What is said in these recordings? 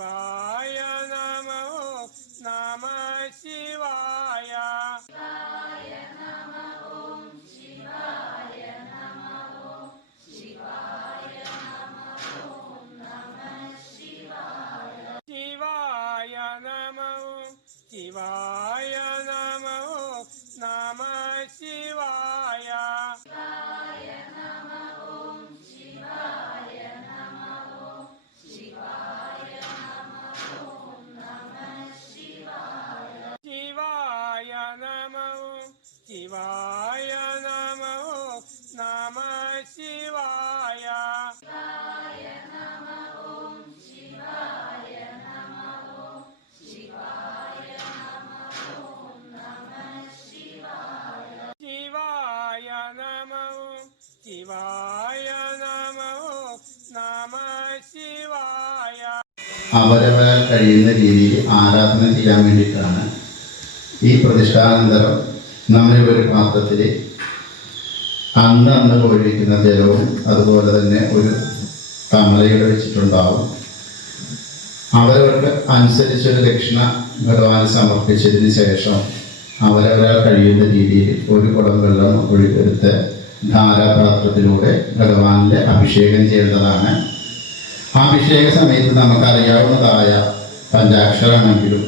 ശിവായ നമോ നമഃ ശിവായ. ശിവായ നമഃ ഓം ശിവായ നമഃ ഓം ശിവായ നമഃ ഓം നമഃ ശിവായ. ശിവായ നമഃ ഓം ശിവായ നമഃ ഓം നമഃ ശിവായ. ശിവായ നമഃ ഓം ശിവായ നമഃ ഓം ശിവായ നമഃ ഓം നമഃ ശിവായ. ശിവായ നമഃ ഓം ശിവായ നമഃ ഓം നമഃ ശിവായ. ശിവായ നമഃ ഓം ശിവായ നമഃ ഓം ശിവായ നമഃ ഓം നമഃ ശിവായ. ശിവായ നമഃ ഓം ശിവായ നമഃ ഓം നമഃ ശിവായ. അവരവരാൽ കഴിയുന്ന രീതിയിൽ ആരാധന ചെയ്യാൻ വേണ്ടിയിട്ടാണ് ഈ പ്രതിഷ്ഠാനന്തരം നമ്മളൊരു പാത്രത്തിൽ അന്ന് ഒഴിക്കുന്ന ജലവും അതുപോലെ തന്നെ ഒരു കമലയുടെ വെച്ചിട്ടുണ്ടാവും. അവരവർക്ക് അനുസരിച്ചൊരു ദക്ഷിണ ഭഗവാന് സമർപ്പിച്ചതിന് ശേഷം അവരവരാൽ കഴിയുന്ന രീതിയിൽ ഒരു കുടം വെള്ളം ഒഴിച്ചെടുത്ത് ധാരാപാത്രത്തിലൂടെ ഭഗവാനിലെ അഭിഷേകം ചെയ്യേണ്ടതാണ്. അഭിഷേക സമയത്ത് നമുക്കറിയാവുന്നതായ പഞ്ചാക്ഷരമാണെങ്കിലും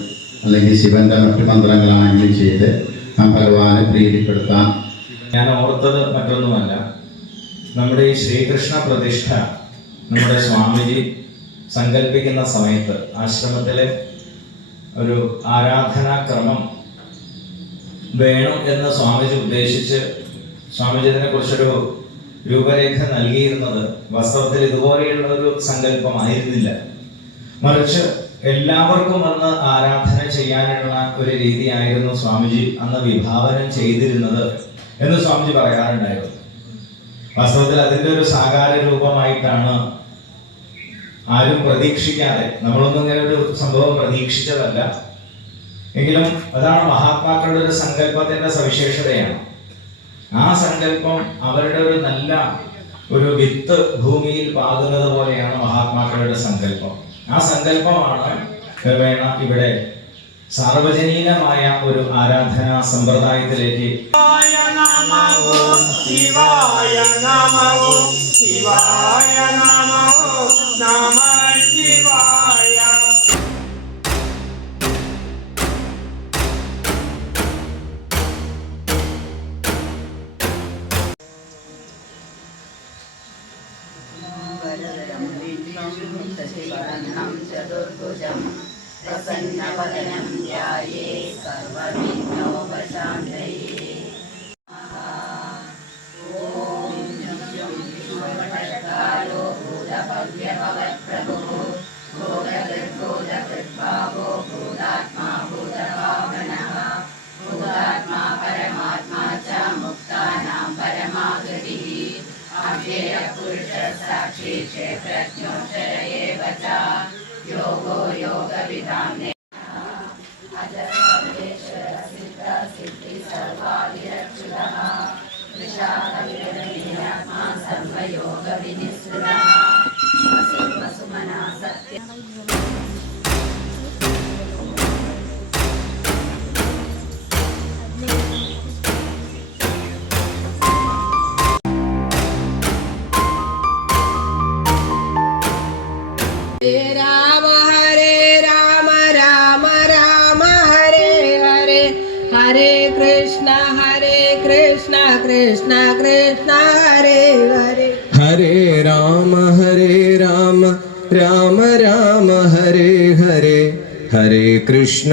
അല്ലെങ്കിൽ ശിവന്റെ മറ്റു മന്ത്രങ്ങളാണെങ്കിലും ചെയ്ത് ഭഗവാനെ പ്രീതിപ്പെടുത്താം. ഞാൻ ഓർത്തത് മറ്റൊന്നുമല്ല, നമ്മുടെ ഈ ശ്രീകൃഷ്ണ പ്രതിഷ്ഠ നമ്മുടെ സ്വാമിജി സങ്കല്പിക്കുന്ന സമയത്ത് ആശ്രമത്തിലെ ഒരു ആരാധനാക്രമം വേണം എന്ന് സ്വാമിജി ഉദ്ദേശിച്ച് സ്വാമിജി ഇതിനെ കുറിച്ചൊരു രൂപരേഖ നൽകിയിരുന്നത് വാസ്തവത്തിൽ ഇതുപോലെയുള്ള ഒരു സങ്കല്പമായിരുന്നില്ല. മറിച്ച് എല്ലാവർക്കും അന്ന് ആരാധന ചെയ്യാനുള്ള ഒരു രീതിയായിരുന്നു സ്വാമിജി അന്ന് വിഭാവനം ചെയ്തിരുന്നത് എന്ന് സ്വാമിജി പറയാറുണ്ടായിരുന്നു. വാസ്തവത്തിൽ അതിൻ്റെ ഒരു സാകാര രൂപമായിട്ടാണ് ആരും പ്രതീക്ഷിക്കാതെ, നമ്മളൊന്നും ഇങ്ങനെ ഒരു സംഭവം പ്രതീക്ഷിച്ചതല്ല, എങ്കിലും അതാണ് മഹാത്മാക്കളുടെ ഒരു സങ്കല്പത്തിന്റെ സവിശേഷതയാണ്. ആ സങ്കല്പം അവരുടെ ഒരു നല്ല ഒരു വിത്ത് ഭൂമിയിൽ പാകുന്നത് പോലെയാണ് മഹാത്മാക്കളുടെ സങ്കല്പം. ആ സങ്കല്പമാണ് ക്രമേണ ഇവിടെ സാർവജനീനമായ ഒരു ആരാധനാ സമ്പ്രദായത്തിലേക്ക് ശിവായ നമഃ ഓം ശിവായ നമഃ ഓം ശിവായ നമഃ ഓം നമഃ ശിവായ. प्रसन्नवदनं ध्यायेत् सर्वविघ्नोपशान्तये. ॐ विष्णुवटकारो भूतभव्यभवत्प्रभुः भूतकृद्भूतकृद्भावो भूतात्मा भूतभावनः भूतात्मा परमात्मा च मुक्तानां परमागतिः अव्ययपुरुषः साक्षी क्षेत्रज्ञोऽक्षर एव च योगो योगविदाम्ने अजस्वेश्वर सिद्ध सिद्धि सर्वादिरक्षुतः विशालविरमीयात्मा सर्वयोगविनिःस्पृहः वसुमना सत्यम्. हरे कृष्ण कृष्ण कृष्ण हरे हरे. हरे राम राम राम हरे हरे. हरे कृष्ण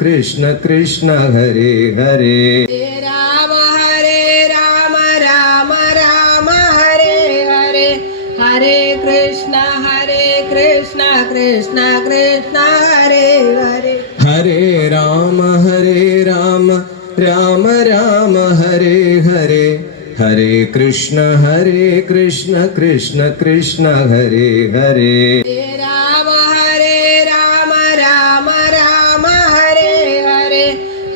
कृष्ण कृष्ण हरे हरे. हरे राम राम हरे हरे. हरे कृष्ण कृष्ण कृष्ण हरे हरे. हरे राम राम राम हरे हरे. हरे कृष्ण कृष्ण कृष्ण हरे हरे. हरे राम राम हरे हरे.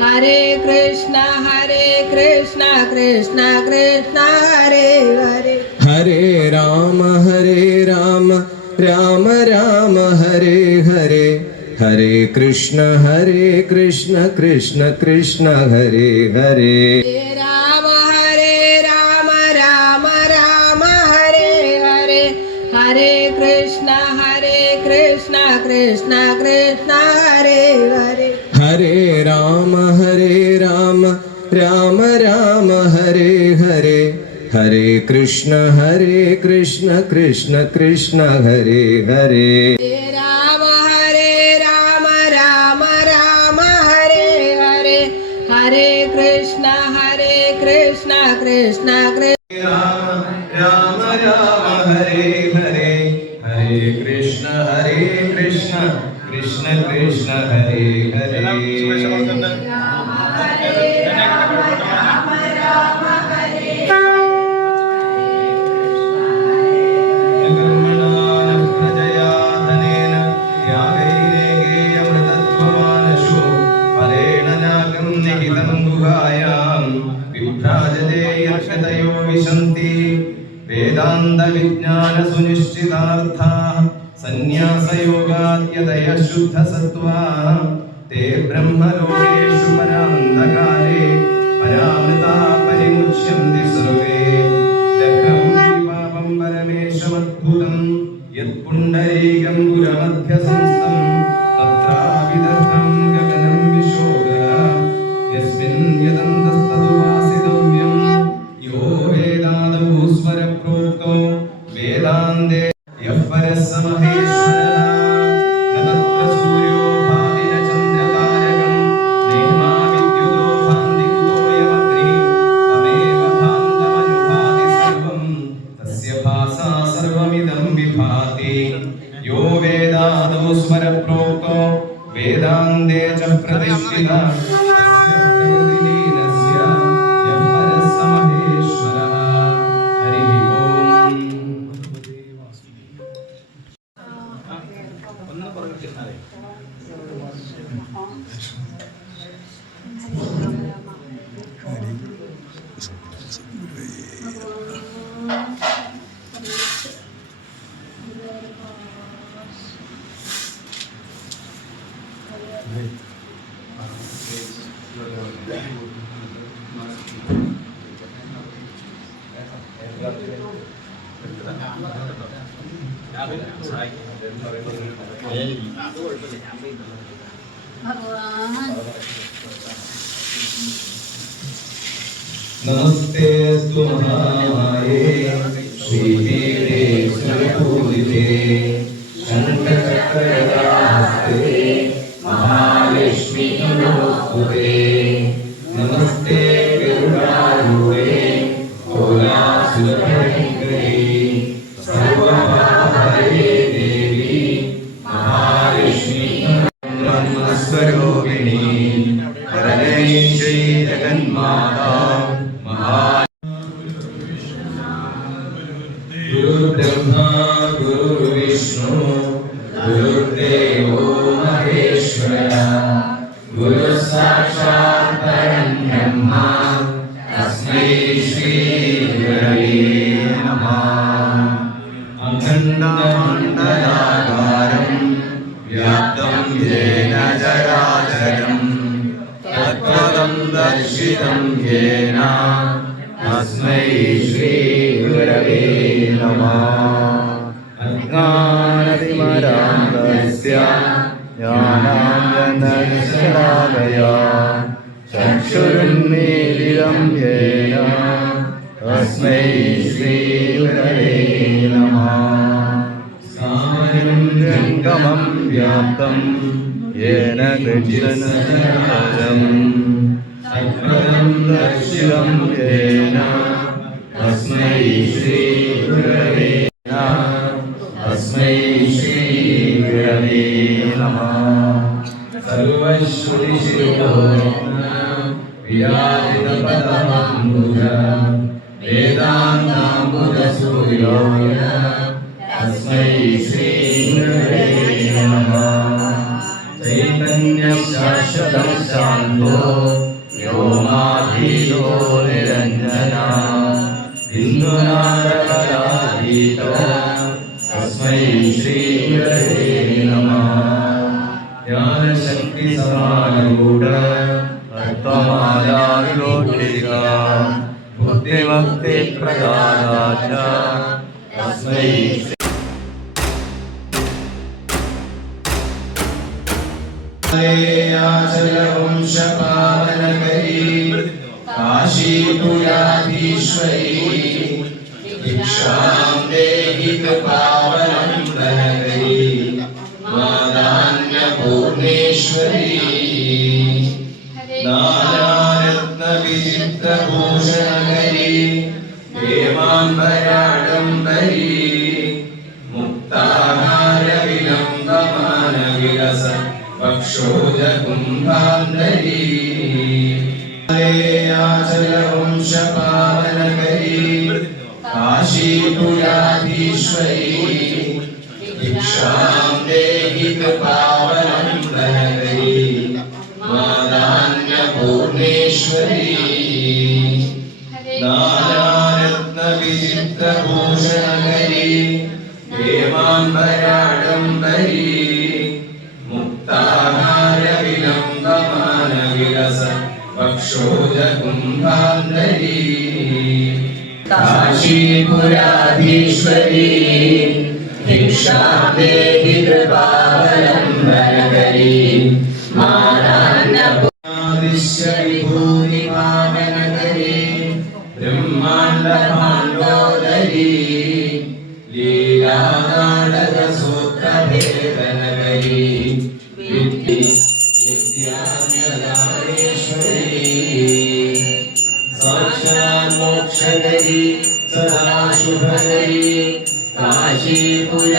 हरे कृष्ण कृष्ण कृष्ण हरे हरे. हरे राम राम राम कृष्ण कृष्ण कृष्ण हरे हरे राम राम राम हरे हरे हरे कृष्ण कृष्ण कृष्ण हरे हरे हरे राम राम राम हरे हरे हरे कृष्ण कृष्ण कृष्ण हरे हरे राम राम राम हरे हरे हरे कृष्ण कृष्ण राम राम हरे हरे हरे कृष्ण कृष्ण कृष्ण हरे हरे वेदांत विज्ञान सुनिश्चितार्था संन्यास योगाद्यतय शुद्ध सत्वा ते ब्रह्मलोकेषु परान्धकाले परामृता परिमुच्यन्ति सर्वे दग्धं पापं परमेशमद्भुतं यत्पुण्डरीकं पुरमध्यसंस्थं तत्रापि दग्धं गगनं विशोकः यस्मिन् यदन्तस्तदुपासितव्यं यो वेदादौ स्वरप्रोक्तो वेदान्ते यः परः स महेश्वरः न तत्र सूर्यो भाति न चन्द्रतारकं नेमा विद्युतो भान्ति कुतोऽयमग्निः तमेव भान्तमनुभाति सर्वं तस्य भासा सर्वमिदं विभाति यो वेदादौ स्वरप्रोक्तो वेदान्ते च प्रतिष्ठितः नमस्तेऽस्तु महामाये श्रीपीठे सुरपूजिते शङ्खचक्रगदाहस्ते महालक्ष्मी नमोस्तुते नमस्ते गरुडारूढे कोलासुरभयङ्करी सर्वपापहरे देवी महालक्ष्मी ब्रह्मस्वरूपिणी हरणे श्री जगन्माता गुरुर्ब्रह्मा गुरुर्विष्णु गुरुर्देवो महेश्वरः गुरुः साक्षात् परं ब्रह्म तस्मै श्री गुरवे नमः अखण्डमण्डलाकारं व्याप्तं येन चराचरं तत्पदं दर्शितं येन तस्मै श्री गुरवे नमः अज्ञानतिमिरान्धस्य ज्ञानाञ्जनशलाकया चक्षुरुन्मीलितं येन तस्मै श्री गुरवे नमः सामरं व्याप्तं येन कृष्णचरणं तत्पदं दर्शितं येन तस्मै श्री गुरवे तस्मै श्री गुरवे नमः सर्वश्रुतिशिरो विराजितपदमम्बुजा वेदान्ताम्बुजसूर्यो तस्मै श्री गुरवे नमः चैतन्यं शाश्वतं शान्तो व्योमाधीतो निरञ्जना बिन्दुनादकलाधीतो तस्मै श्री गुरवे नमः ज्ञानश സാരൂഢ തത്വമാലാവിലോചിക ബുദ്ധിമുക്തി പ്രദാന തസ്മൈ വംശപാവനകരീ കാശീപുരാധീശ്വരീ ഭിക്ഷാം ദേഹി പാവനംബനകരീ മാതാന്യപൂർണേശ്വരീ നാനാരത്നവിചിത്രഭൂഷണകരീ ഹേമാംബരാഡംബരീ മുക്താഹാരവിലംബമാനവിലസ വക്ഷോജകുംഭാന്തരീ വംശപാവനകരീ കാശീപുരാധീശ്വരീ ഭിക്ഷാം ദേഹി പാവനംബനകരീ മാതാന്യപൂർണേശ്വരീ നാനാരത്നവിചിത്രഭൂഷണകരീ ഹേമാംബരാഡംബരീ മുക്താഹാരവിലംബമാനവിലസ വക്ഷോജകുംഭാന്തരീ കാശീപുരാധീശ്വരീ ഭിക്ഷാം ദേഹി കൃപാവലംബനകരീ മാനാന്യപൂർണേശ്വരീ ബ്രഹ്മാണ്ഡപാണ്ഡോദരീ ലീലാനാടകസൂത്രഭേദനകരീ സാക്ഷാന്മോക്ഷകരീ സദാശുഭകരീ കാശീപുരാധീശ്വരീ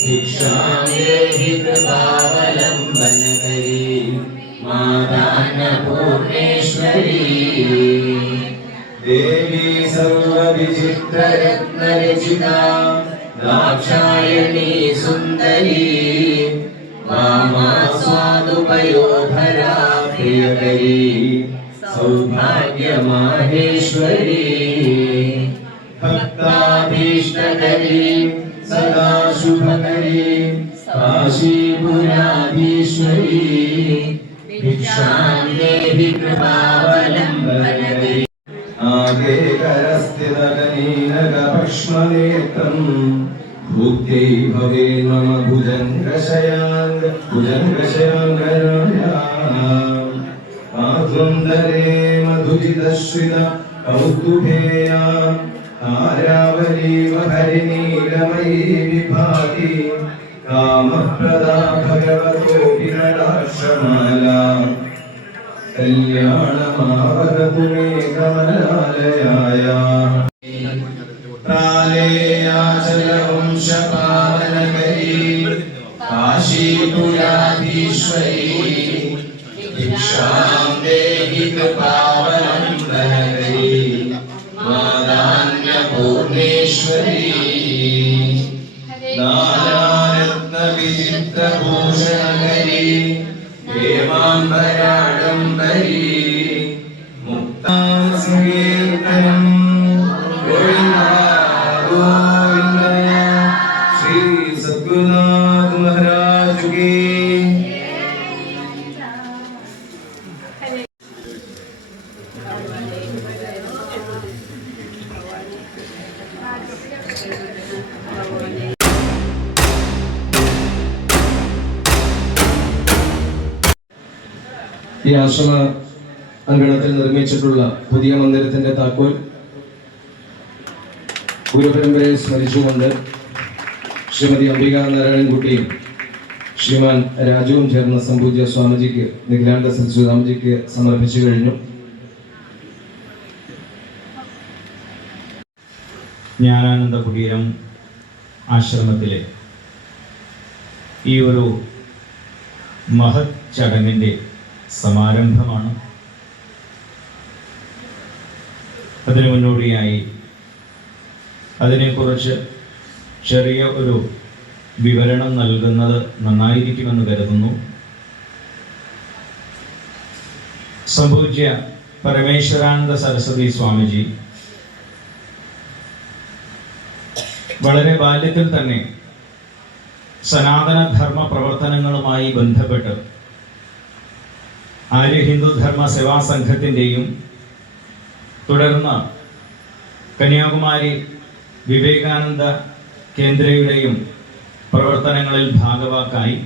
ഭിക്ഷാം ദേഹി കൃപാവലംബനകരീ മാതാന്യപൂർണേശ്വരീ ദേവീ സർവവിചിത്രരത്നരചിതാ ദാക്ഷായണീ സുന്ദരീ വാമാ സ്വാദുപയോധരാ പ്രിയകരീ സൗഭാഗ്യമാഹേശ്വരീ ഭക്താഭീഷ്ടകരീ സദാശുഭകരീ കാശീപുരാധീശ്വരീ ഭിക്ഷാം ദേഹി കൃപാവലംബനകരീ ആകേ കരസ്ഥിതകനീനകപക്ഷ്മനേത്രം ഭൂത്യൈ ഭവേ മമ ഭുജംഗശയാങ്കരായാം പാതുന്തരേ മധുജിതശ്രിത കൗസ്തുഭേയാം താരാവലീവ ഹരിനീലമയീ വിഭാതി കാമപ്രദാ ഭഗവതോപി കടാക്ഷമാലാ കല്യാണമാവഹതു മേ കമലാലയായാ വംശപാവനകരീ കാശീപുരാധീശ്വരീ ഭിക്ഷാം ദേഹി കൃപാവലംബനകരീ മാതാന്യപൂർണേശ്വരീ നാനാരത്നവിചിത്രഭൂഷണകരീ ഹേമാംബരാഡംബരീ മുക്താം സങ്കീർത്തനം ഗോവിന്ദ ഗോവിന്ദ ശ്രീ സദ്ഗുരുനാഥ് മഹാരാജ് കീ ഈ ആശ്രമ അങ്കണത്തിൽ നിർമ്മിച്ചിട്ടുള്ള പുതിയ മന്ദിരത്തിന്റെ താക്കോൽ ഗുരുപരമ്പരയെ സ്മരിച്ചുകൊണ്ട് ശ്രീമതി അംബിക നാരായണൻകുട്ടിയും ശ്രീമാൻ രാജുവും ചേർന്ന സംപൂജ്യ സ്വാമിജിക്ക് നിഖിലാനന്ദ സരസ്വതി സ്വാമിജിക്ക് സമർപ്പിച്ചു കഴിഞ്ഞു. ജ്ഞാനാനന്ദ കുടീരം ആശ്രമത്തിലെ ഈ ഒരു മഹത് ചടങ്ങിൻ്റെ സമാരംഭമാണ്. അതിനു മുന്നോടിയായി അതിനെക്കുറിച്ച് ചെറിയ ഒരു വിവരണം നൽകുന്നത് നന്നായിരിക്കുമെന്ന് കരുതുന്നു. സംപൂജ്യ പരമേശ്വരാനന്ദ സരസ്വതി സ്വാമിജി വളരെ ബാല്യത്തിൽ തന്നെ സനാതനധർമ്മ പ്രവർത്തനങ്ങളുമായി ബന്ധപ്പെട്ട് ആര്യ ഹിന്ദു ധർമ്മ സേവാ സംഘത്തിൻ്റെയും തുടർന്ന് കന്യാകുമാരി വിവേകാനന്ദ കേന്ദ്രയുടെയും പ്രവർത്തനങ്ങളിൽ ഭാഗവാക്കായി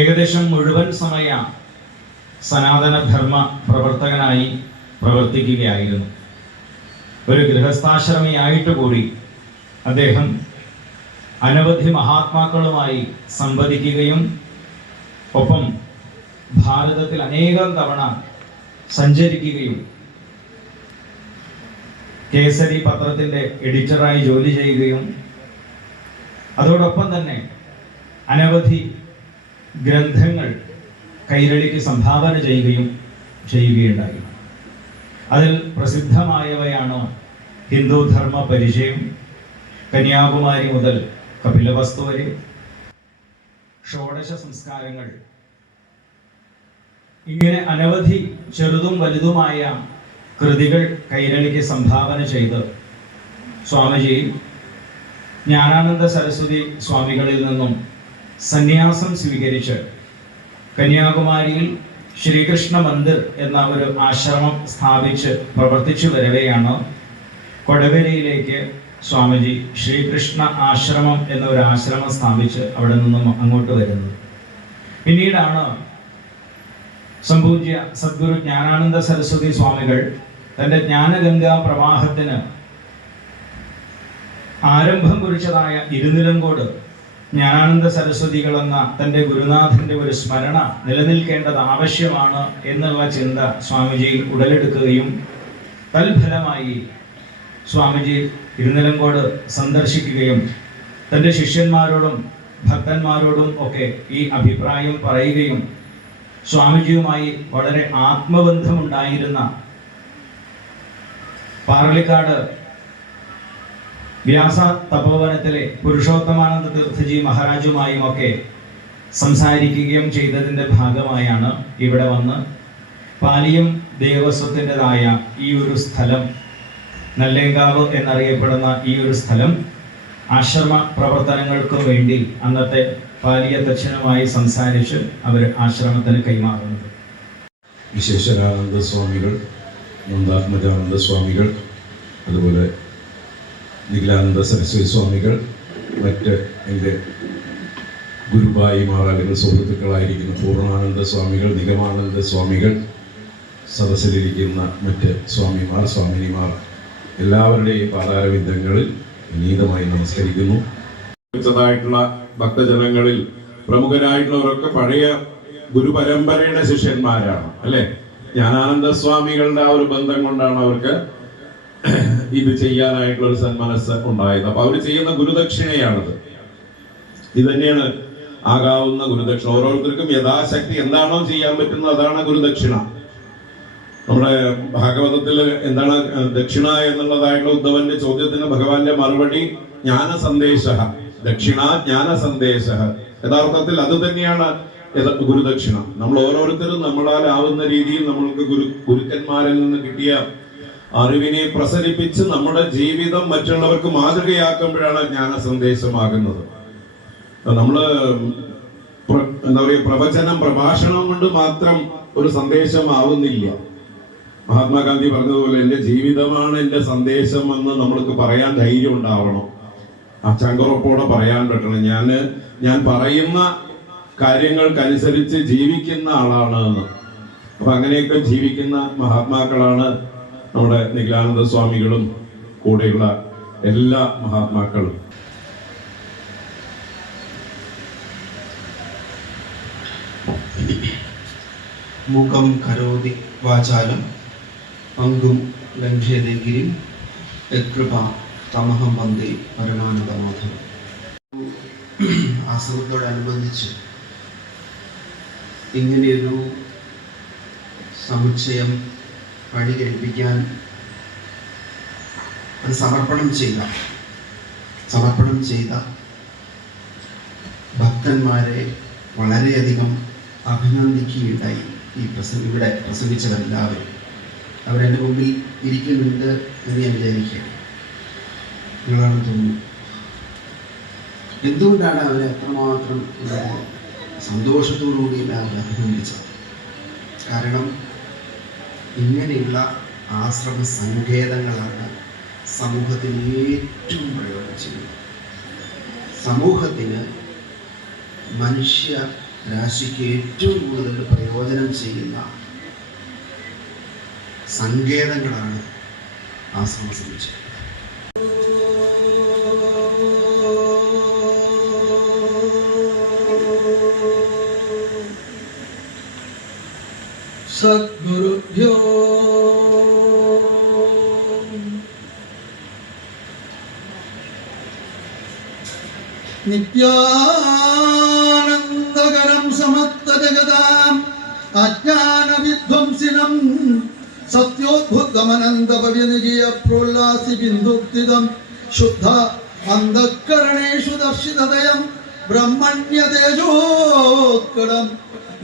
ഏകദേശം മുഴുവൻ സമയ സനാതനധർമ്മ പ്രവർത്തകനായി പ്രവർത്തിക്കുകയായിരുന്നു. ഒരു ഗൃഹസ്ഥാശ്രമിയായിട്ട് കൂടി അദ്ദേഹം അനവധി മഹാത്മാക്കളുമായി സംവദിക്കുകയും ഒപ്പം ഭാരതത്തിൽ അനേകം തവണ സഞ്ചരിക്കുകയും കേസരി പത്രത്തിൻ്റെ എഡിറ്ററായി ജോലി ചെയ്യുകയും അതോടൊപ്പം തന്നെ അനവധി ഗ്രന്ഥങ്ങൾ കൈരളിക്ക് സംഭാവന ചെയ്യുകയുണ്ടായി. അതിൽ പ്രസിദ്ധമായവയാണ് ഹിന്ദു ധർമ്മ പരിചയം, കന്യാകുമാരി മുതൽ കപിലവസ്തു വരെ, ഷോഡശ സംസ്കാരങ്ങൾ, ഇങ്ങനെ അനവധി ചെറുതും വലുതുമായ കൃതികൾ കൈരളിക്ക് സംഭാവന ചെയ്ത് സ്വാമിജി ജ്ഞാനാനന്ദ സരസ്വതി സ്വാമികളിൽ നിന്നും സന്യാസം സ്വീകരിച്ച് കന്യാകുമാരിയിൽ ശ്രീകൃഷ്ണ മന്ദിർ എന്ന ഒരു ആശ്രമം സ്ഥാപിച്ച് പ്രവർത്തിച്ചു വരവെയാണ് കൊടകരയിലേക്ക് സ്വാമിജി ശ്രീകൃഷ്ണ ആശ്രമം എന്ന ഒരു ആശ്രമം സ്ഥാപിച്ച് അവിടെ നിന്നും അങ്ങോട്ട് വരുന്നത്. പിന്നീടാണ് സംപൂജ്യ സദ്ഗുരു ജ്ഞാനാനന്ദ സരസ്വതി സ്വാമികൾ തൻ്റെ ജ്ഞാനഗംഗാ പ്രവാഹത്തിന് ആരംഭം കുറിച്ചതായ ഇരുനിലങ്കോട് ജ്ഞാനാനന്ദ സരസ്വതികൾ എന്ന തൻ്റെ ഗുരുനാഥൻ്റെ ഒരു സ്മരണ നിലനിൽക്കേണ്ടത് ആവശ്യമാണ് എന്നുള്ള ചിന്ത സ്വാമിജിയിൽ ഉടലെടുക്കുകയും തൽഫലമായി സ്വാമിജി ഇരുനിലങ്കോട് സന്ദർശിക്കുകയും തൻ്റെ ശിഷ്യന്മാരോടും ഭക്തന്മാരോടും ഒക്കെ ഈ അഭിപ്രായം പറയുകയും സ്വാമിജിയുമായി വളരെ ആത്മബന്ധമുണ്ടായിരുന്ന പാർലിക്കാട് വ്യാസ തപോവനത്തിലെ പുരുഷോത്തമാനന്ദ തീർത്ഥജി മഹാരാജുമായും ഒക്കെ സംസാരിക്കുകയും ചെയ്തതിൻ്റെ ഭാഗമായാണ് ഇവിടെ വന്ന് പാലിയം ദേവസ്വത്തിൻ്റെതായ ഈ ഒരു സ്ഥലം, നല്ലേങ്കാവ് എന്നറിയപ്പെടുന്ന ഈ ഒരു സ്ഥലം ആശ്രമ പ്രവർത്തനങ്ങൾക്ക് വേണ്ടി അന്നത്തെ പാലിയത്തച്ഛനുമായി സംസാരിച്ച് അവർ ആശ്രമത്തിന് കൈമാറുന്നത്. വിശേഷരാനന്ദ സ്വാമികൾ, നന്ദാത്മജാനന്ദ സ്വാമികൾ, അതുപോലെ നിഖിലാനന്ദ സരസ്വതി സ്വാമികൾ, മറ്റ് എൻ്റെ ഗുരുഭായിമാർ അല്ലെങ്കിൽ സുഹൃത്തുക്കളായിരിക്കുന്ന പൂർണ്ണാനന്ദ സ്വാമികൾ, നിഗമാനന്ദ സ്വാമികൾ, സദസ്സിലിരിക്കുന്ന മറ്റ് സ്വാമിമാർ, സ്വാമിനിമാർ, എല്ലാവരുടെയും പാതാരവിന്ദങ്ങളിൽ വിനീതമായി നമസ്കരിക്കുന്നു. ഭക്തജനങ്ങളിൽ പ്രമുഖരായിട്ടുള്ളവരൊക്കെ പഴയ ഗുരുപരമ്പരയുടെ ശിഷ്യന്മാരാണ് അല്ലെ. ജ്ഞാനാനന്ദ സ്വാമികളുടെ ആ ഒരു ബന്ധം കൊണ്ടാണ് അവർക്ക് ഇത് ചെയ്യാനായിട്ടുള്ള ഒരു സന്മനസ് ഉണ്ടായത്. അപ്പൊ അവർ ചെയ്യുന്ന ഗുരുദക്ഷിണയാണത്. ഇത് തന്നെയാണ് ആകാവുന്ന ഗുരുദക്ഷിണ. ഓരോരുത്തർക്കും യഥാശക്തി എന്താണോ ചെയ്യാൻ പറ്റുന്നത് അതാണ് ഗുരുദക്ഷിണ. നമ്മുടെ ഭാഗവതത്തിൽ എന്താണ് ദക്ഷിണ എന്നുള്ളതായിട്ടുള്ള ഉദ്ധവന്റെ ചോദ്യത്തിന് ഭഗവാന്റെ മറുപടി ജ്ഞാന സന്ദേശ, ദക്ഷിണ ജ്ഞാന സന്ദേശ. യഥാർത്ഥത്തിൽ അത് തന്നെയാണ് ഗുരുദക്ഷിണ. നമ്മൾ ഓരോരുത്തരും നമ്മളാൽ ആവുന്ന രീതിയിൽ നമ്മൾക്ക് ഗുരുക്കന്മാരിൽ നിന്ന് കിട്ടിയ അറിവിനെ പ്രസരിപ്പിച്ച് നമ്മുടെ ജീവിതം മറ്റുള്ളവർക്ക് മാതൃകയാക്കുമ്പോഴാണ് ജ്ഞാന സന്ദേശമാകുന്നത്. നമ്മള് എന്താ പറയുക, പ്രവചനം പ്രഭാഷണം കൊണ്ട് മാത്രം ഒരു സന്ദേശം ആവുന്നില്ല. മഹാത്മാഗാന്ധി പറഞ്ഞതുപോലെ എന്റെ ജീവിതമാണ് എന്റെ സന്ദേശം എന്ന് നമ്മൾക്ക് പറയാൻ ധൈര്യം ഉണ്ടാവണം. ആ ചങ്കുറപ്പോടെ പറയാൻ പറ്റണം. ഞാൻ പറയുന്ന കാര്യങ്ങൾക്കനുസരിച്ച് ജീവിക്കുന്ന ആളാണ് എന്ന്. അപ്പൊ അങ്ങനെയൊക്കെ ജീവിക്കുന്ന മഹാത്മാക്കളാണ് നമ്മുടെ നിഖിലാനന്ദ സ്വാമികളും കൂടെയുള്ള എല്ലാ മഹാത്മാക്കളും. മൂകം കരോതി വാചാലം പങ്കും ലംഘ്യതേ ഗിരിം യത്കൃപാ തമഹം വന്ദേ പരമാനന്ദമാധവം. ആശ്രമത്തോടനുബന്ധിച്ച് ഇങ്ങനെയൊരു സമുച്ചയം പണി കഴിപ്പിക്കാൻ അത് സമർപ്പണം ചെയ്ത ഭക്തന്മാരെ വളരെയധികം അഭിനന്ദിക്കുകയുണ്ടായി. ഇവിടെ പ്രസംഗിച്ചവരെല്ലാവരും അവരെൻ്റെ മുമ്പിൽ ഇരിക്കുന്നുണ്ട് എന്ന് ഞാൻ വിചാരിക്കുകയാണ്. നിങ്ങളാണെന്ന് തോന്നുന്നു. എന്തുകൊണ്ടാണ് അവരെ അത്രമാത്രം സന്തോഷത്തോടുകൂടി എല്ലാവരും അഭിനന്ദിച്ചത്? കാരണം ഇങ്ങനെയുള്ള ആശ്രമ സങ്കേതങ്ങളാണ് സമൂഹത്തിന് ഏറ്റവും പ്രയോജനം ചെയ്യുന്നത്. സമൂഹത്തിന്, മനുഷ്യ രാശിക്ക് ഏറ്റവും കൂടുതൽ പ്രയോജനം ചെയ്യുന്ന സങ്കേതങ്ങളാണ് ആശ്രമ സമുച്ചയം. സദ്ഗുരുഭ്യോ നിത്യാനന്ദകരം സമസ്തജഗതാം അജ്ഞാനവിധ്വംസിനം സത്യോദ്ഭുതമനന്തപവ്യനികീയ പ്രോല്ലാസി ബിന്ദുക്തിദം ശുദ്ധ അന്ധകരണേഷു ദർശിതദയം ബ്രഹ്മണ്യതേജോത്കടം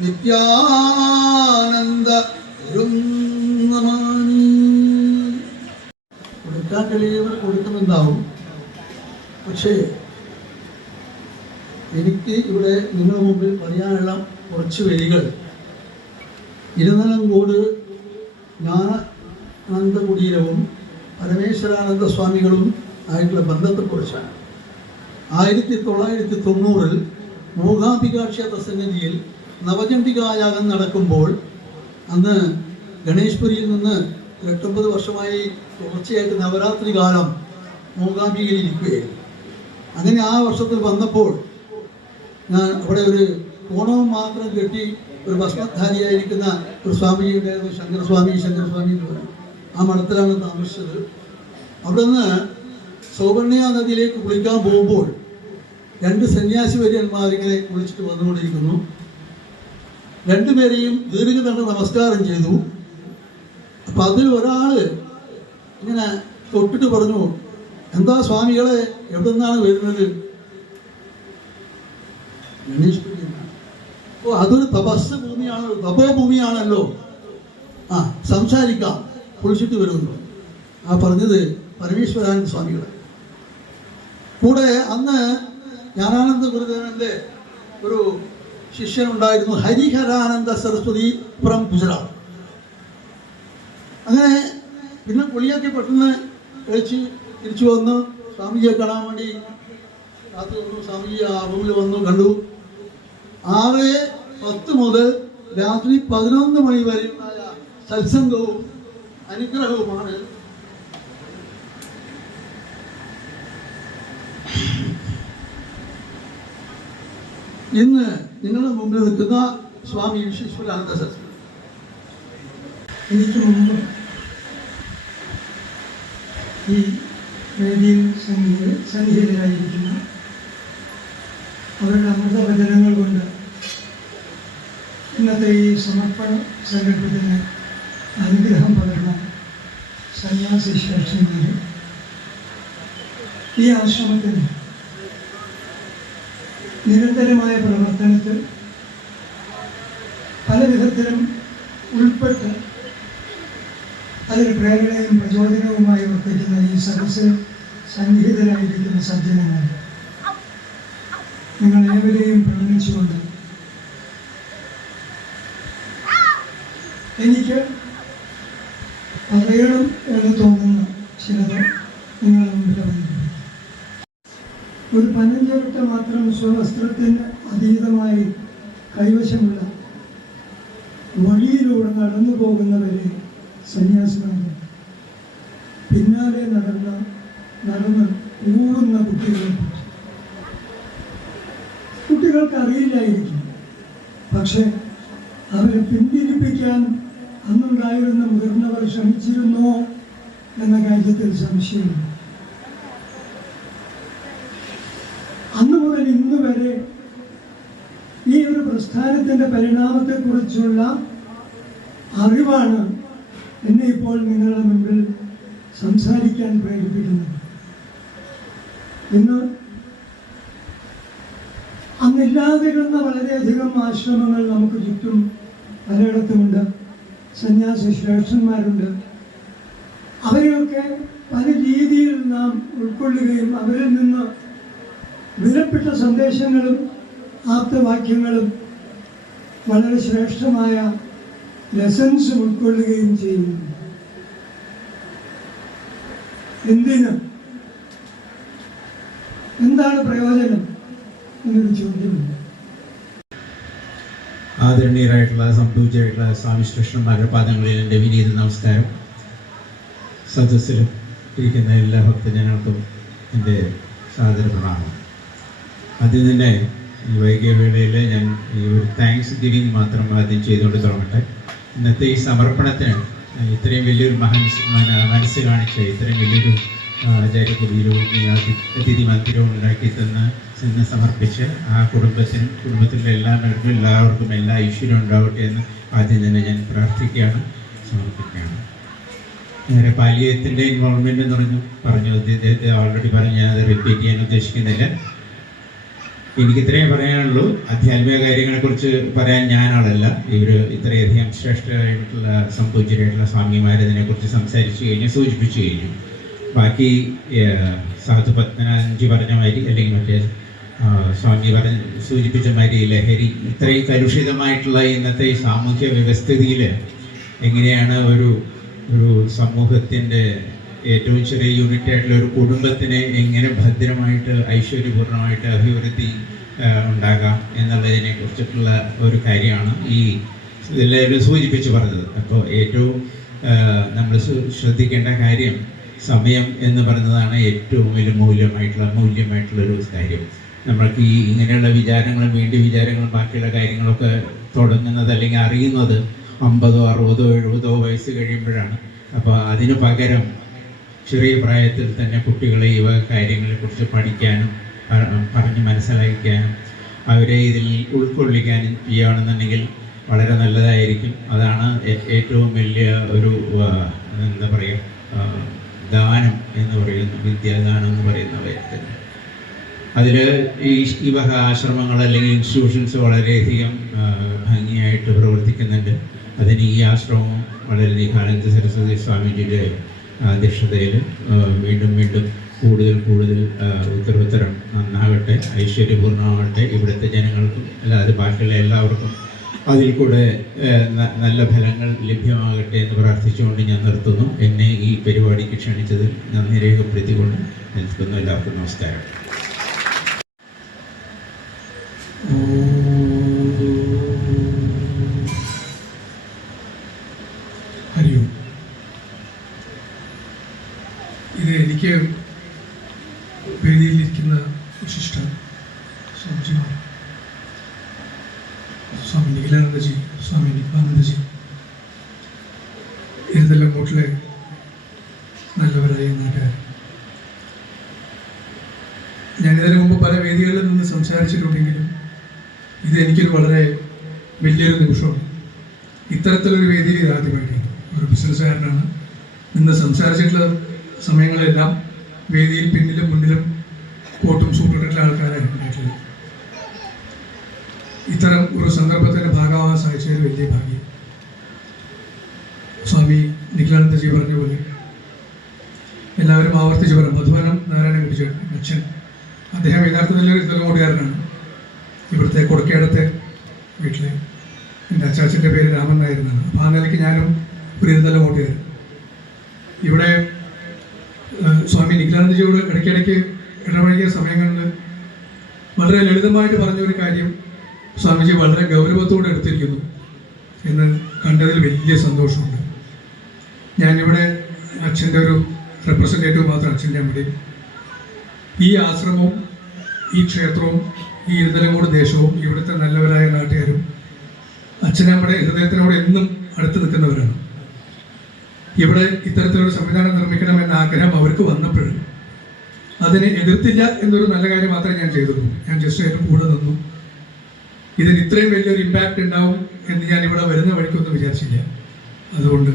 നിത്യാനന്ദ കൊടുക്കാൻ കഴിയുന്നവർ കൊടുക്കുന്നുണ്ടാവും. പക്ഷേ എനിക്ക് ഇവിടെ നിങ്ങളുടെ മുമ്പിൽ പറയാനുള്ള കുറച്ച് വരികൾ ഇരുന്നലങ്കോട് ജ്ഞാനാനന്ദ കുടീരവും പരമേശ്വരാനന്ദ സ്വാമികളും ആയിട്ടുള്ള ബന്ധത്തെക്കുറിച്ചാണ്. 1990 മൂകാംബിക ക്ഷേത്ര സന്നിധിയിൽ നവചണ്ഡികായാഗം നടക്കുമ്പോൾ അന്ന് ഗണേശ്പുരിയിൽ നിന്ന് 8-9 വർഷമായി തുടർച്ചയായിട്ട് നവരാത്രി കാലം മൂകാംബികയിൽ ഇരിക്കുകയായിരുന്നു. അങ്ങനെ ആ വർഷത്തിൽ വന്നപ്പോൾ ഞാൻ അവിടെ ഒരു കോണവും മാത്രം കെട്ടി ഒരു ഭസ്മധാരിയായിരിക്കുന്ന ഒരു സ്വാമിജി ഉണ്ടായിരുന്നു, ശങ്കരസ്വാമി എന്ന് പറയും. ആ മഠത്തിലാണ് താമസിച്ചത്. അവിടെ നിന്ന് സൗവർണ്യ നദിയിലേക്ക് കുളിക്കാൻ പോകുമ്പോൾ 2 സന്യാസി വര്യന്മാരിങ്ങനെ കുളിച്ചിട്ട് വന്നുകൊണ്ടിരിക്കുന്നു. 2 പേരെയും ദീർഘദണ്ഡ നമസ്കാരം ചെയ്തു. അപ്പം അതിൽ ഒരാൾ ഇങ്ങനെ തൊട്ടിട്ട് പറഞ്ഞു, എന്താ സ്വാമികളെ, എവിടെ നിന്നാണ് വരുന്നത്? ഓ, അതൊരു തപസ് ഭൂമിയാണല്ലോ, തപോഭൂമിയാണല്ലോ, ആ സംസാരിക്കാം, കുളിച്ചിട്ട് വരുന്നു. ആ പറഞ്ഞത് പരമേശ്വരാനന്ദ സ്വാമികളെ. കൂടെ അന്ന് ജ്ഞാനാനന്ദ ഗുരുദേവന്റെ ഒരു ശിഷ്യനുണ്ടായിരുന്നു, ഹരിഹരാനന്ദ സരസ്വതി ഫ്രം ഗുജറാത്ത്. അങ്ങനെ പിന്നെ കുളിയൊക്കെ പെട്ടെന്ന് കഴിച്ച് തിരിച്ചു വന്നു. സ്വാമിജിയെ കാണാൻ വേണ്ടി രാത്രി വന്നു. സ്വാമിജി ആ റൂമിൽ വന്നു, കണ്ടു. 6:10 മുതൽ രാത്രി 11 മണി വരെയുണ്ടായ സത്സംഗവും അനുഗ്രഹവുമാണ് ഇന്ന് നിങ്ങളുടെ മുമ്പിൽ നിൽക്കുന്ന സ്വാമി വിശ്വേശ്വരാനന്ദ സരസ്വതി. എനിക്ക് മുമ്പ് ഈ വേദിയിൽ സന്നിഹിതരായിരിക്കുന്ന അവരുടെ അമൃതവചനങ്ങൾ കൊണ്ട് ഇന്നത്തെ ഈ സമർപ്പണ സംഘടനത്തിന് അനുഗ്രഹം പകർന്ന സന്യാസി ശ്രേഷ്ഠന്മാരെ, ഈ ആശ്രമത്തിന് നിരന്തരമായ പ്രവർത്തനത്തിൽ പല വിധത്തിലും ഉൾപ്പെട്ട് അതിന് പ്രേരണയും പ്രചോദനവുമായി വർത്തിക്കുന്ന ഈ സദസ്സിൽ സന്നിഹിതരായിരിക്കുന്ന സജ്ജനങ്ങൾ, നിങ്ങളേവരെയും പ്രണമിച്ചുകൊണ്ട് എനിക്ക് പറയണം എന്ന് തോന്നുന്ന ചിലത് നിങ്ങളുടെ മുമ്പിൽ അവതരിപ്പിക്കും. ഒരു പനഞ്ചരട്ട മാത്രം സ്വവസ്ത്രത്തിന് അതീതമായി കൈവശമുള്ള വഴിയിലൂടെ നടന്നു പോകുന്നവരെ സന്യാസിമാരെ, പിന്നാലെ നടന്ന് ഊടുന്ന കുട്ടികളെ പറ്റി കുട്ടികൾക്ക് അറിയില്ലായിരിക്കും. പക്ഷെ അവരെ പിന്തിരിപ്പിക്കാൻ അന്നുണ്ടായിരുന്ന മുതിർന്നവർ ശ്രമിച്ചിരുന്നോ എന്ന കാര്യത്തിൽ സംശയമില്ല. അന്നു മുതൽ ഇന്ന് വരെ ഈ ഒരു പ്രസ്ഥാനത്തിൻ്റെ പരിണാമത്തെക്കുറിച്ചുള്ള അറിവാണ് എന്നെ ഇപ്പോൾ നിങ്ങളുടെ മുമ്പിൽ സംസാരിക്കാൻ പ്രേരിപ്പിക്കുന്നത്. ഇന്ന് അന്നില്ലാതിരുന്ന വളരെയധികം ആശ്രമങ്ങൾ നമുക്ക് ചുറ്റും പലയിടത്തുമുണ്ട്. സന്യാസി ശ്രേഷ്ഠന്മാരുണ്ട്. അവരെയൊക്കെ പല രീതിയിൽ നാം ഉൾക്കൊള്ളുകയും അവരിൽ നിന്ന് വിലപ്പെട്ട സന്ദേശങ്ങളും ആപ്തവാക്യങ്ങളും വളരെ ശ്രേഷ്ഠമായ ലെസൺസ് ഉൾക്കൊള്ളുകയും ചെയ്യുന്നു. എന്തിന്, എന്താണ് പ്രയോജനം എന്നൊരു ചോദ്യമുണ്ട്. ആദരണീയരായിട്ടുള്ള സംഭവിച്ചായിട്ടുള്ള സ്വാമി കൃഷ്ണന്മാരുടെ പാദങ്ങളിൽ എൻ്റെ വിനീത നമസ്കാരം. സദസ്സിലും ഇരിക്കുന്ന എല്ലാ ഭക്തജനങ്ങൾക്കും എൻ്റെ സാദര പ്രണാമം. ആദ്യം തന്നെ ഈ വൈകിയ വേളയിൽ ഞാൻ ഈ ഒരു താങ്ക്സ് ഗിവിങ് മാത്രം ആദ്യം ചെയ്തുകൊണ്ട് തുടങ്ങട്ടെ. ഇന്നത്തെ ഈ സമർപ്പണത്തിന് ഇത്രയും വലിയൊരു മനസ്സ് കാണിച്ച് ഇത്രയും വലിയൊരു ആചാര്യകുടീരവും അതിഥി മന്ദിരവും ഉണ്ടാക്കി നിന്ന് സമർപ്പിച്ച് ആ കുടുംബത്തിലെ എല്ലാവർക്കും എല്ലാ ഐശ്വര്യം ഉണ്ടാവട്ടെ എന്ന് ആദ്യം തന്നെ ഞാൻ പ്രാർത്ഥിക്കുകയാണ്, സമർപ്പിക്കുകയാണ്. അങ്ങനെ പാലിയത്തിൻ്റെ ഇൻവോൾവ്മെൻ്റ് എന്ന് പറഞ്ഞു അദ്ദേഹത്തെ ഓൾറെഡി പറഞ്ഞു, ഞാനത് റിപ്പീറ്റ് ചെയ്യാൻ ഉദ്ദേശിക്കുന്നില്ല. എനിക്ക് ഇത്രയും പറയാനുള്ളൂ. ആധ്യാത്മിക കാര്യങ്ങളെക്കുറിച്ച് പറയാൻ ഞാനാളല്ല. ഇത്രയധികം ശ്രേഷ്ഠരായിട്ടുള്ള സംഭവിച്ചിട്ടുള്ള സ്വാമിമാരതിനെക്കുറിച്ച് സംസാരിച്ചു കഴിഞ്ഞു, സൂചിപ്പിച്ചു കഴിഞ്ഞു. ബാക്കി സാധു പത്മനാഭൻജി പറഞ്ഞ മാതിരി അല്ലെങ്കിൽ മറ്റേ സ്വാമി സൂചിപ്പിച്ച മാതിരി ലഹരി ഇത്രയും കലുഷിതമായിട്ടുള്ള ഇന്നത്തെ ഈ സാമൂഹ്യ വ്യവസ്ഥിതിയിൽ എങ്ങനെയാണ് ഒരു സമൂഹത്തിൻ്റെ ഏറ്റവും ചെറിയ യൂണിറ്റ് ആയിട്ടുള്ള ഒരു കുടുംബത്തിനെ എങ്ങനെ ഭദ്രമായിട്ട് ഐശ്വര്യപൂർണ്ണമായിട്ട് അഭിവൃദ്ധി ഉണ്ടാകാം എന്നുള്ളതിനെ കുറിച്ചിട്ടുള്ള ഒരു കാര്യമാണ് ഈ എല്ലാവരും സൂചിപ്പിച്ച് പറഞ്ഞത്. അപ്പോൾ ഏറ്റവും നമ്മൾ ശ്രദ്ധിക്കേണ്ട കാര്യം സമയം എന്ന് പറയുന്നതാണ് ഏറ്റവും വലിയ മൂല്യമായിട്ടുള്ളൊരു കാര്യം. നമ്മൾക്ക് ഈ ഇങ്ങനെയുള്ള വിചാരങ്ങളും വീണ്ടും വിചാരങ്ങളും ബാക്കിയുള്ള കാര്യങ്ങളൊക്കെ തുടങ്ങുന്നത് അല്ലെങ്കിൽ അറിയുന്നത് 50, 60, 70 വയസ്സ് കഴിയുമ്പോഴാണ്. അപ്പോൾ അതിനു പകരം ചെറിയ പ്രായത്തിൽ തന്നെ കുട്ടികളെ ഇവ കാര്യങ്ങളെക്കുറിച്ച് പഠിക്കാനും പറഞ്ഞ് മനസ്സിലാക്കാനും അവരെ ഇതിൽ ഉൾക്കൊള്ളിക്കാനും ചെയ്യുകയാണെന്നുണ്ടെങ്കിൽ വളരെ നല്ലതായിരിക്കും. അതാണ് ഏറ്റവും വലിയ ഒരു എന്താ പറയുക ദാനം എന്ന് പറയുന്ന വിദ്യാദാനം എന്ന് പറയുന്ന കാര്യത്തിൽ. അതിൽ ഈ വക ആശ്രമങ്ങൾ അല്ലെങ്കിൽ ഇൻസ്റ്റിറ്റ്യൂഷൻസ് വളരെയധികം ഭംഗിയായിട്ട് പ്രവർത്തിക്കുന്നുണ്ട്. അതിന് ഈ ആശ്രമം വളരെ നിഖാനന്ദ സരസ്വതി സ്വാമിജിയുടെ അധ്യക്ഷതയിൽ വീണ്ടും കൂടുതൽ ഉത്തരോത്തരം നന്നാകട്ടെ, ഐശ്വര്യപൂർണ്ണമാകട്ടെ. ഇവിടുത്തെ ജനങ്ങൾക്കും അല്ലാതെ ബാക്കിയുള്ള എല്ലാവർക്കും അതിൽ കൂടെ നല്ല ഫലങ്ങൾ ലഭ്യമാകട്ടെ എന്ന് പ്രാർത്ഥിച്ചുകൊണ്ട് ഞാൻ നിർത്തുന്നു. എന്നെ ഈ പരിപാടിക്ക് ക്ഷണിച്ചതിൽ നന്ദി രേഖപ്പെടുത്തിക്കൊണ്ട് നിൽക്കുന്നു. എല്ലാവർക്കും നമസ്കാരം. ഹരിയോ. ഇത് എനിക്ക് വേദിയിലിരിക്കുന്ന വിശിഷ്ട സ്വാമിജിമാർ, സ്വാമി നിഖിലാനന്ദജി, സ്വാമി നിത്യാനന്ദജി, ഇതെല്ലാം കൂട്ടിലെ നല്ലവരായ നാട്ടുകാർ. ഞാനിതിനു മുമ്പ് പല വേദികളിൽ നിന്ന് സംസാരിച്ചിട്ടുണ്ടെങ്കിലും ഇത് എനിക്കൊരു വളരെ വലിയൊരു നിമിഷമാണ്. ഇത്തരത്തിലൊരു വേദിയിൽ ഇതാദ്യമായിട്ട് ഒരു ബിസിനസ്സുകാരനാണ് നിന്ന് സംസാരിച്ചിട്ടുള്ള സമയങ്ങളെല്ലാം വേദിയിൽ പിന്നിലും മുന്നിലും കോട്ടും സൂട്ടിട്ടുള്ള ആൾക്കാരായിട്ടുള്ളത്. ഇത്തരം ഒരു സന്ദർഭത്തിൻ്റെ ഭാഗമാകാൻ സാധിച്ചത് വലിയ ഭാഗ്യം. സ്വാമി നിഖിലാനന്ദജി പറഞ്ഞ പോലെ എല്ലാവരും ആവർത്തിച്ച് പറയാം, മധുവനം നാരായണ കുട്ടിച്ചേട്ടൻ അച്ഛൻ, അദ്ദേഹം യഥാർത്ഥത്തിൽ ഒരു ഇതലോടുകാരനാണ്. ഇവിടുത്തെ കൊടുക്കേടത്തെ വീട്ടിലെ എൻ്റെ അച്ചാച്ചൻ്റെ പേര് രാമൻ നായരെന്നാണ്. അപ്പോൾ ആ നിലയ്ക്ക് ഞാനും ഒരു ഇരുതലോട്ടുകാരൻ. ഇവിടെ സ്വാമി നിഖിലാനന്ദജിയോട് ഇടയ്ക്കിടയ്ക്ക് ഇടപഴകിയ സമയങ്ങളിൽ വളരെ ലളിതമായിട്ട് പറഞ്ഞൊരു കാര്യം സ്വാമിജി വളരെ ഗൗരവത്തോടെ എടുത്തിരിക്കുന്നു എന്ന് കണ്ടതിൽ വലിയ സന്തോഷമുണ്ട്. ഞാനിവിടെ അച്ഛൻ്റെ ഒരു റെപ്രസെൻറ്റേറ്റീവ് മാത്രം, അച്ഛൻ്റെ അമ്മയും ഈ ആശ്രമവും ഈ ക്ഷേത്രവും ഈ ഇരുതലങ്കോട് ദേശവും ഇവിടുത്തെ നല്ലവരായ നാട്ടുകാരും അച്ഛനമ്മയുടെ ഹൃദയത്തിനോട് എന്നും അടുത്ത് നിൽക്കുന്നവരാണ്. ഇവിടെ ഇത്തരത്തിലൊരു സംവിധാനം നിർമ്മിക്കണമെന്ന ആഗ്രഹം അവർക്ക് വന്നപ്പോഴും അതിനെ എതിർത്തില്ല എന്നൊരു നല്ല കാര്യം മാത്രമേ ഞാൻ ചെയ്തുള്ളൂ. ഞാൻ ജസ്റ്റ് അതിൻ്റെ കൂടെ നിന്നു. ഇതിന് ഇത്രയും വലിയൊരു ഇമ്പാക്റ്റ് ഉണ്ടാവും എന്ന് ഞാൻ ഇവിടെ വരുന്ന വഴിക്കൊന്നും വിചാരിച്ചില്ല. അതുകൊണ്ട്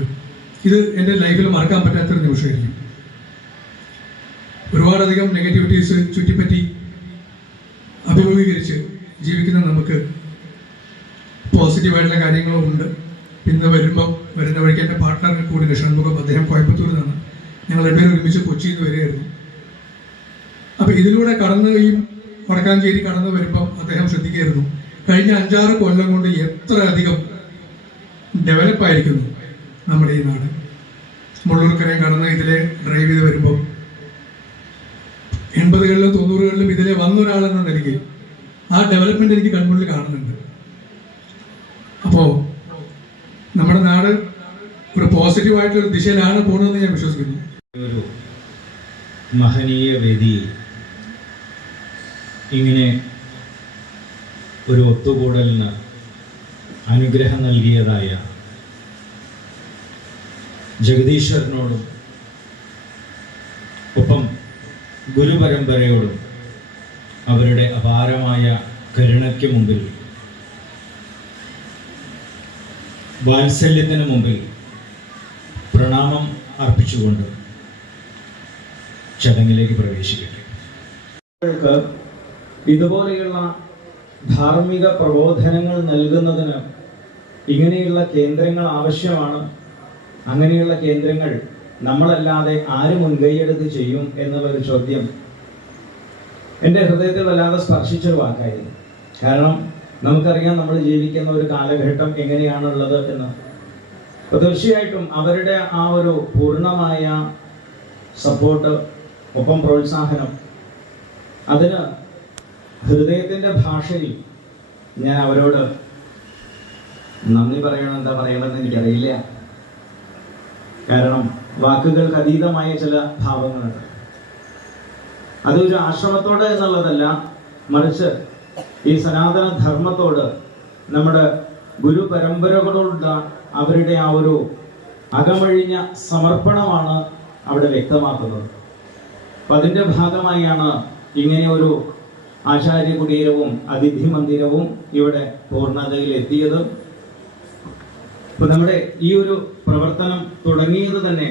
ഇത് എൻ്റെ ലൈഫിൽ മറക്കാൻ പറ്റാത്തൊരു നിമിഷമായിരിക്കും. ഒരുപാടധികം നെഗറ്റിവിറ്റീസ് ചുറ്റിപ്പറ്റി അഭിമുഖീകരിച്ച് ജീവിക്കുന്ന നമുക്ക് പോസിറ്റീവായിട്ടുള്ള കാര്യങ്ങളും ഉണ്ട്. ഇന്ന് വരുന്ന വഴിക്ക് എൻ്റെ പാർട്ട്ണറിനെ കൂടി ഷൺമുഖം, അദ്ദേഹം കോയമ്പത്തൂരിൽ നിന്നാണ്. ഞങ്ങൾ രണ്ടുപേരും ഒരുമിച്ച് കൊച്ചിയിൽ നിന്ന് വരികയായിരുന്നു. അപ്പം ഇതിലൂടെ കടന്നുകയും വടക്കാഞ്ചേരി കടന്നു വരുമ്പം അദ്ദേഹം ശ്രദ്ധിക്കുകയായിരുന്നു, കഴിഞ്ഞ 5-6 കൊല്ലം കൊണ്ട് എത്ര അധികം ഡെവലപ്പായിരിക്കുന്നു നമ്മുടെ ഈ നാട്. മുള്ളൂർക്കരയും കടന്ന് ഇതിലെ ഡ്രൈവ് ചെയ്ത് വരുമ്പം 80കളിലും 90കളിലും ഇതിലെ വന്നൊരാളെന്ന നിലയ്ക്ക് ആ ഡെവലപ്മെന്റ് എനിക്ക് കൺമുന്നിൽ കാണുന്നുണ്ട്. അപ്പോൾ നമ്മുടെ നാട് ഒരു പോസിറ്റീവായിട്ടുള്ള ദിശയിലാണ് പോകുന്നതെന്ന് ഞാൻ വിശ്വസിക്കുന്നു. ഒരു മഹനീയ വേദിയിൽ ഇങ്ങനെ ഒരു ഒത്തുകൂടലിന് അനുഗ്രഹം നൽകിയതായ ജഗദീശ്വരനോടും ഒപ്പം ഗുരുപരമ്പരയോടും അവരുടെ അപാരമായ കരുണയ്ക്ക് മുമ്പിൽ, വാത്സല്യത്തിന് മുമ്പിൽ പ്രണാമം അർപ്പിച്ചുകൊണ്ട് ചടങ്ങിലേക്ക് പ്രവേശിക്കട്ടെ. ഇതുപോലെയുള്ള ധാർമ്മിക പ്രബോധനങ്ങൾ നൽകുന്നതിന് ഇങ്ങനെയുള്ള കേന്ദ്രങ്ങൾ ആവശ്യമാണ്. അങ്ങനെയുള്ള കേന്ദ്രങ്ങൾ നമ്മളല്ലാതെ ആര് മുൻകൈയെടുത്ത് ചെയ്യും എന്നുള്ളൊരു ചോദ്യം എൻ്റെ ഹൃദയത്തിൽ വല്ലാതെ സ്പർശിച്ചൊരു വാക്കായിരുന്നു. കാരണം നമുക്കറിയാം നമ്മൾ ജീവിക്കുന്ന ഒരു കാലഘട്ടം എങ്ങനെയാണുള്ളത് എന്ന്. അപ്പോൾ തീർച്ചയായിട്ടും അവരുടെ ആ ഒരു പൂർണ്ണമായ സപ്പോർട്ട്, ഒപ്പം പ്രോത്സാഹനം, അതിന് ഹൃദയത്തിൻ്റെ ഭാഷയിൽ ഞാൻ അവരോട് നന്ദി പറയണം. എന്താ പറയണമെന്ന് എനിക്കറിയില്ല. കാരണം വാക്കുകൾക്ക് അതീതമായ ചില ഭാവങ്ങളുണ്ട്. അതൊരു ആശ്രമത്തോട് എന്നുള്ളതല്ല, മറിച്ച് ഈ സനാതന ധർമ്മത്തോട്, നമ്മുടെ ഗുരു പരമ്പരകളോടുള്ള അവരുടെ ആ ഒരു അകമഴിഞ്ഞ സമർപ്പണമാണ് അവിടെ വ്യക്തമാക്കുന്നത്. അപ്പം അതിൻ്റെ ഭാഗമായാണ് ഇങ്ങനെ ഒരു ആചാര്യ കുടീരവും അതിഥി മന്ദിരവും ഇവിടെ പൂർണ്ണതയിൽ എത്തിയത്. ഇപ്പൊ നമ്മുടെ ഈ ഒരു പ്രവർത്തനം തുടങ്ങിയത് തന്നെ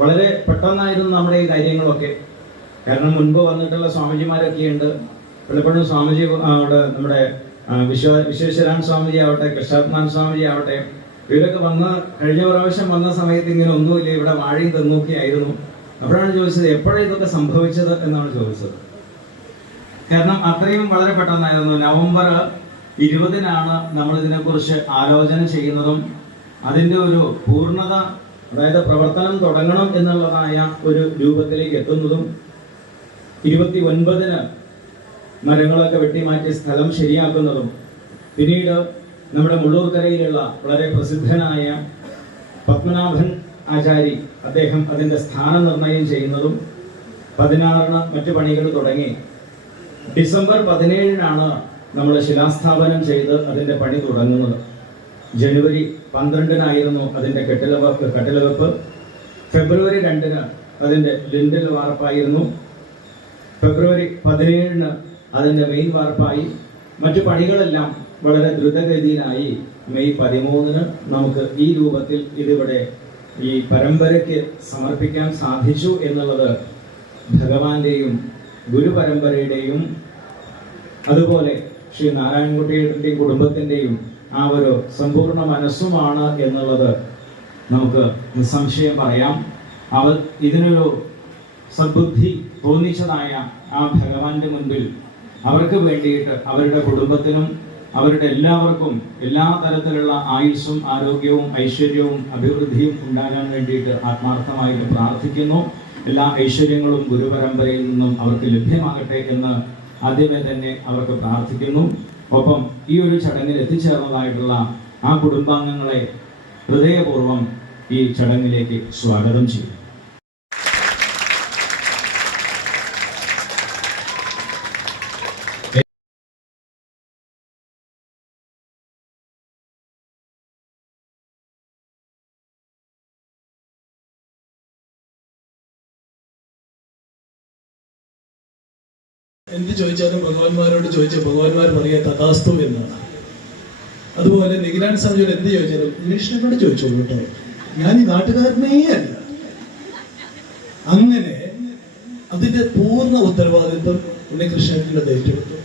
വളരെ പെട്ടെന്നായിരുന്നു നമ്മുടെ ഈ കാര്യങ്ങളൊക്കെ. കാരണം മുൻപ് വന്നിട്ടുള്ള സ്വാമിജിമാരൊക്കെ ഉണ്ട്. പലപ്പോഴും സ്വാമിജി അവിടെ നമ്മുടെ വിശ്വേശ്വരാൻ സ്വാമിജി ആവട്ടെ, കൃഷ്ണാത്മാൻ സ്വാമിജി ആവട്ടെ, ഇവരൊക്കെ കഴിഞ്ഞ പ്രാവശ്യം വന്ന സമയത്ത് ഇങ്ങനെ ഒന്നുമില്ല, ഇവിടെ വാഴയും തെങ്ങൊക്കെ ആയിരുന്നു. അപ്പോഴാണ് ചോദിച്ചത് എപ്പോഴാണ് ഇതൊക്കെ സംഭവിച്ചത് എന്നാണ് ചോദിച്ചത്. കാരണം അത്രയും വളരെ പെട്ടെന്നായിരുന്നു. നവംബർ 20-നാണ് നമ്മൾ ഇതിനെക്കുറിച്ച് ആലോചന ചെയ്യുന്നതും അതിൻ്റെ ഒരു പൂർണ്ണത, അതായത് പ്രവർത്തനം തുടങ്ങണം എന്നുള്ളതായ ഒരു രൂപത്തിലേക്ക് എത്തുന്നതും 29-ന് മരങ്ങളൊക്കെ വെട്ടിമാറ്റി സ്ഥലം ശരിയാക്കുന്നതും പിന്നീട് നമ്മുടെ മുള്ളൂർക്കരയിലുള്ള വളരെ പ്രസിദ്ധനായ പത്മനാഭൻ ആചാരി അദ്ദേഹം അതിൻ്റെ സ്ഥാനനിർണയം ചെയ്യുന്നതും 16-ന് മറ്റു പണികൾ തുടങ്ങി ഡിസംബർ 17-നാണ് നമ്മൾ ശിലാസ്ഥാപനം ചെയ്ത് അതിൻ്റെ പണി തുടങ്ങുന്നത്. ജനുവരി 12-നായിരുന്നു അതിൻ്റെ കെട്ടിലവെപ്പ്. ഫെബ്രുവരി 2-ന് അതിൻ്റെ ലിൻഡൽ വാർപ്പായിരുന്നു. ഫെബ്രുവരി 17-ന് അതിൻ്റെ മെയിൻ വാർപ്പായി. മറ്റു പണികളെല്ലാം വളരെ ദ്രുതഗതിയിലായി മെയ് 13-ന് നമുക്ക് ഈ രൂപത്തിൽ ഇതിവിടെ ഈ പരമ്പരയ്ക്ക് സമർപ്പിക്കാൻ സാധിച്ചു എന്നുള്ളത് ഭഗവാന്റെയും ഗുരുപരമ്പരയുടെയും അതുപോലെ ശ്രീ നാരായണൻകുട്ടിയുടെയും കുടുംബത്തിൻ്റെയും ആ ഒരു സമ്പൂർണ്ണ മനസ്സുമാണ് എന്നുള്ളത് നമുക്ക് നിസ്സംശയം പറയാം. അവർ ഇതിനൊരു സദ്ബുദ്ധി തോന്നിച്ചതായ ആ ഭഗവാന്റെ മുൻപിൽ അവർക്ക് വേണ്ടിയിട്ട്, അവരുടെ കുടുംബത്തിനും അവരുടെ എല്ലാവർക്കും എല്ലാ തരത്തിലുള്ള ആയുസ്സും ആരോഗ്യവും ഐശ്വര്യവും അഭിവൃദ്ധിയും ഉണ്ടാകാൻ വേണ്ടിയിട്ട് ആത്മാർത്ഥമായിട്ട് പ്രാർത്ഥിക്കുന്നു. എല്ലാ ഐശ്വര്യങ്ങളും ഗുരുപരമ്പരയിൽ നിന്നും അവർക്ക് ലഭ്യമാകട്ടെ എന്ന് ആദ്യമേ തന്നെ അവർക്ക് പ്രാർത്ഥിക്കുന്നു. ഒപ്പം ഈ ഒരു ചടങ്ങിൽ എത്തിച്ചേർന്നതായിട്ടുള്ള ആ കുടുംബാംഗങ്ങളെ ഹൃദയപൂർവ്വം ഈ ചടങ്ങിലേക്ക് സ്വാഗതം ചെയ്യും. എന്ത് ചോദിച്ചാലും ഭഗവാന്മാരോട് ചോദിച്ച ഭഗവാന്മാർ പറയുക തഥാസ്തു എന്നാണ്. അതുപോലെ നിഖിലാൻ സ്വാമിയോട് എന്ത് ചോദിച്ചാലും ഇംഗ്ലീഷിനോട് ചോദിച്ചോളൂ കേട്ടോ, ഞാൻ ഈ നാട്ടുകാരനേ അല്ല. അങ്ങനെ അതിന്റെ പൂർണ്ണ ഉത്തരവാദിത്വം ഉണ്ണികൃഷ്ണന്റെ ഏറ്റെടുത്തു.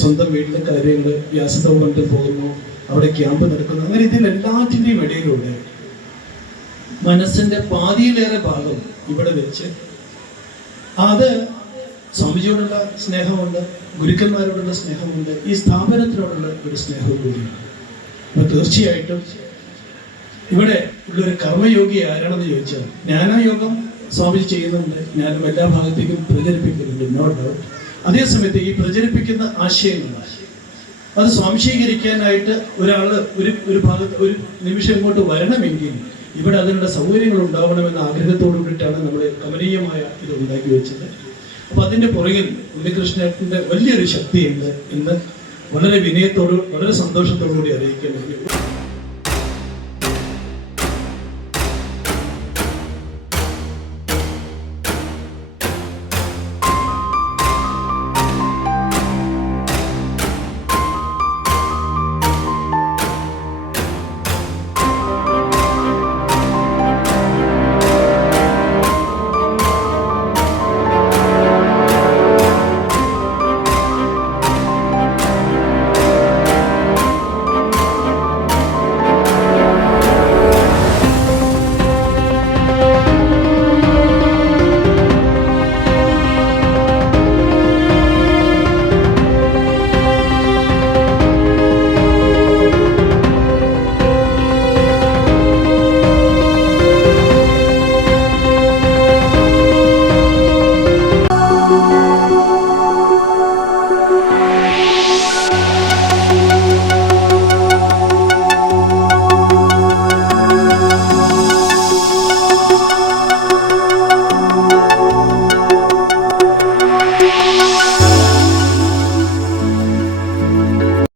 സ്വന്തം വീട്ടിലെ കാര്യങ്ങൾ വ്യാസതം കൊണ്ട് പോകുന്നു, അവിടെ ക്യാമ്പ് നടക്കുന്നു. അങ്ങനെ ഇതിലെല്ലാത്തിൻ്റെയും ഇടയിലൂടെ മനസ്സിന്റെ പാതിയിലേറെ ഭാഗം ഇവിടെ വെച്ച് അത് സ്വാമിജിയോടുള്ള സ്നേഹമുണ്ട്, ഗുരുക്കന്മാരോടുള്ള സ്നേഹമുണ്ട്, ഈ സ്ഥാപനത്തിനോടുള്ള ഒരു സ്നേഹവും കൂടിയാണ്. അപ്പോൾ തീർച്ചയായിട്ടും ഇവിടെ ഉള്ളൊരു കർമ്മയോഗി ആരാണെന്ന് ചോദിച്ചാൽ, ജ്ഞാനയോഗം സ്വാമിജി ചെയ്യുന്നുണ്ട്, ജ്ഞാനം എല്ലാ ഭാഗത്തേക്കും പ്രചരിപ്പിക്കുന്നുണ്ട്, നോ ഡൗട്ട്. അതേസമയത്ത് ഈ പ്രചരിപ്പിക്കുന്ന ആശയങ്ങൾ അത് സ്വാംശീകരിക്കാനായിട്ട് ഒരാൾ ഒരു ഭാഗത്ത് ഒരു നിമിഷം ഇങ്ങോട്ട് വരണമെങ്കിൽ ഇവിടെ അതിനുള്ള സൗകര്യങ്ങൾ ഉണ്ടാവണമെന്ന ആഗ്രഹത്തോടു കൂടിയിട്ടാണ് നമ്മൾ കമനീയമായ ഇത് ഉണ്ടാക്കി വെച്ചത്. അപ്പോൾ അതിൻ്റെ പുറകിൽ ഉണ്ണികൃഷ്ണൻ്റെ വലിയൊരു ശക്തിയുണ്ട് എന്ന് വളരെ വിനയത്തോട് വളരെ സന്തോഷത്തോടു കൂടി അറിയിക്കാൻ വേണ്ടി